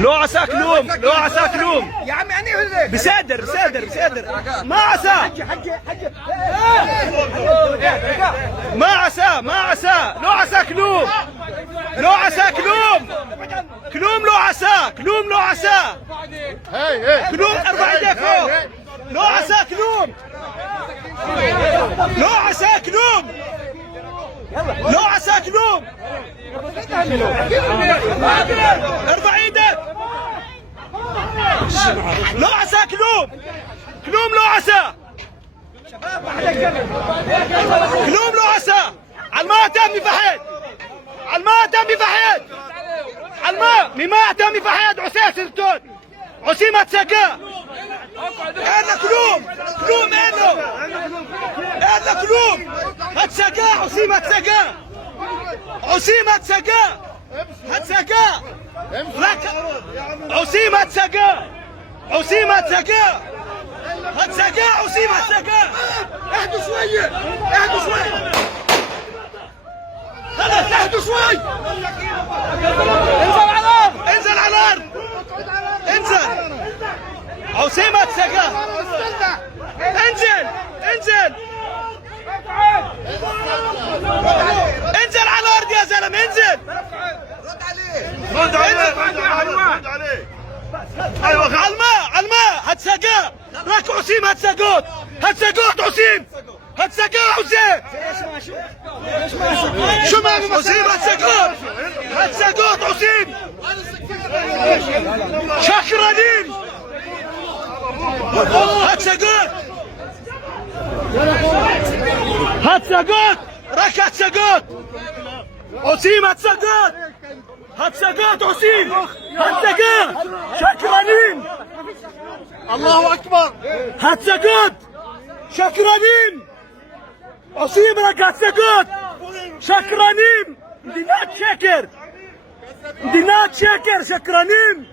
لو عسى كلوم، لو عسى كلوم يا عمي أنا بسادر ما عسى ما عسى لو عسى كلوم، لو عسى كلوم لو عسى لو عسى كلوم. ارفع ايديك فوق. لو عسى كلوم، لو عسى كلوم، لو عسى كلوم. ارفع ايدك. لو عسى كلوم، لو عسى كلوم، لو عسى. على الماء تمي فحيد، على الماء تمي فحيد، على الماء مما تمي فحيد. عسى سلطان عسيمة سقا انا كلوم انا كلوم هتسقا عسيمة سقا عسيمة سقا هتسقا لك عسيمة سقا عسيمة سقا هتسقا عسيمة سقا. اهدوا شوية اهدوا شوية خلاص اهدوا شوي. انزل على الارض انزل على الارض انزل. عسيمة سقا انزل انزل انزل على الارض يا زلمه انزل. رد عليه رد عليه. ايوه على الماء على الماء هتسقا. راك عسيم هتسقوت هتسقوت عسيم هتسقا عسيم. شو ما عسيم هتسقوت هتسقوت عسيم. شكرا لين هتسقوت هتسقوت راك هتسقوت عسيم هتسقوت هتسقوت عسيم هتسقوت. شكرا لين الله اكبر هتسقوت. شكرا لين عسيم راك هتسقوت. شكرا لين دينات شاكر دينات شاكر. شكرا لين.